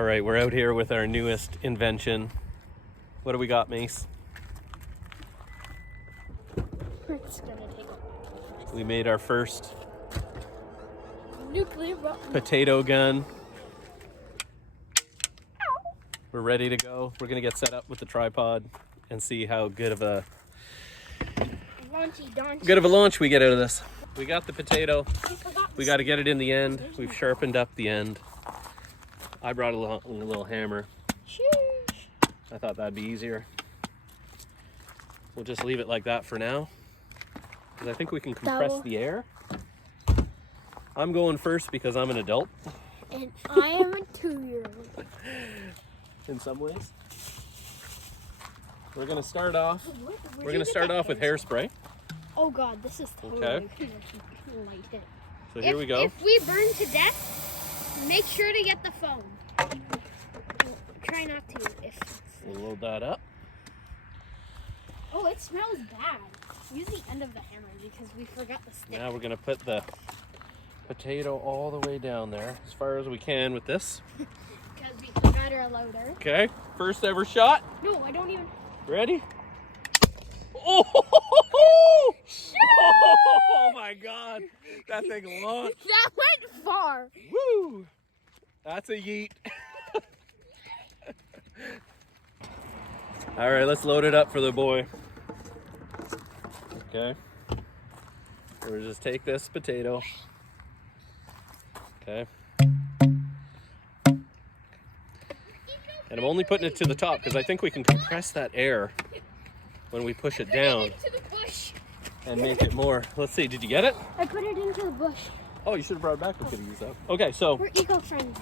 All right, we're out here with our newest invention. What do we got, Mace? It's gonna take We made our first nuclear bomb. potato gun. We're ready to go. We're gonna get set up with the tripod and see how good of a launch we get out of this. We got the potato. We got to get it in the end. We've sharpened up the end. I brought a little hammer. I thought that'd be easier. We'll just leave it like that for now, because I think we can compress the air. I'm going first because I'm an adult. And I am a 2-year-old. In some ways. We're gonna start off. We're gonna start off with hairspray. Oh God, this is totally Okay. gonna light it. So here we go. If we burn to death, make sure to get the phone. Try not to. We'll load that up. Oh, it smells bad. Use the end of the hammer because we forgot the stick. Now we're gonna put the potato all the way down there as far as we can with this. Because we forgot our loader. Okay, first ever shot. No, I don't even. Ready? Oh! Oh my God! That thing launched. That went far. Woo! That's a yeet. All right, let's load it up for the boy. Okay. We'll just take this potato. Okay. And I'm only putting it to the top because I think we can compress that air when we push it down Into the bush. and make it more. Let's see, did you get it? I put it into the bush. Oh, you should have brought it back. We could have used that. Okay, so We're eco-friendly.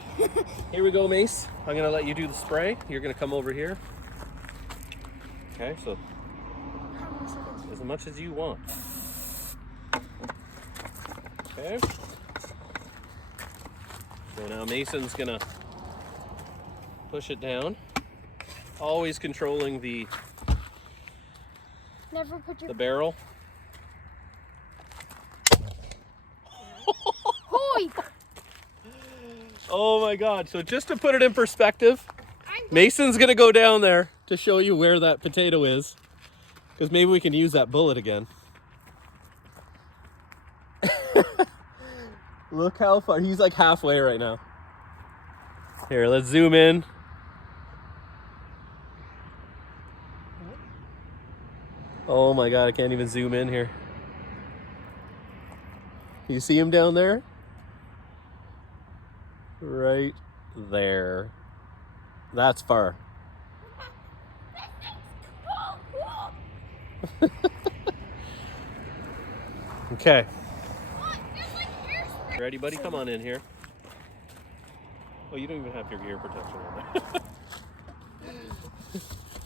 here we go, Mace. I'm gonna let you do the spray. You're gonna come over here. Okay, so as much as you want. Okay. So now Mason's gonna push it down, always controlling the Never put your. barrel. Hoy! Oh my God! So just to put it in perspective, Mason's gonna go down there to show you where that potato is, because maybe we can use that bullet again. Look how far, he's like halfway right now. Here, let's zoom in. Oh my God, I can't even zoom in here. You see him down there? Right there. That's far. Okay. Ready, buddy? Come on in here. Oh, you don't even have your ear protection on.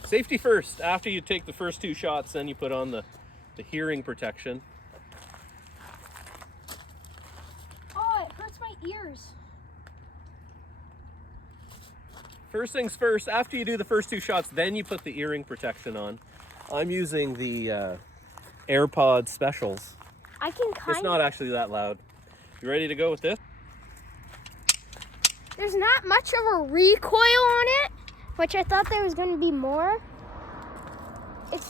Safety first. After you take the first 2 shots, then you put on the hearing protection. Oh, it hurts my ears. First things first, after you do the first 2 shots, then you put the earring protection on. I'm using the AirPod Specials. I can It's not actually that loud. You ready to go with this? There's not much of a recoil on it, which I thought there was going to be more. It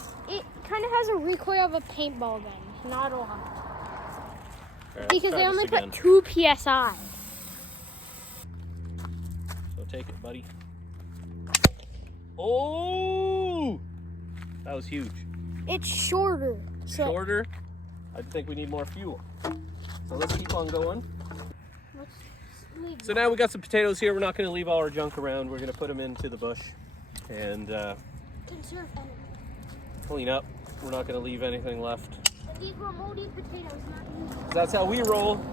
kind of has a recoil of a paintball gun, not a lot. All right, Because let's they try only this again. put 2 PSI. So take it, buddy. Oh! That was huge. It's shorter. So Shorter. I think we need more fuel. So let's keep on going. let's leave So now we got some potatoes here. We're not going to leave all our junk around. We're going to put them into the bush and conserve energy. clean up. We're not going to leave anything left. And these were moldy potatoes, not used. That's how we roll.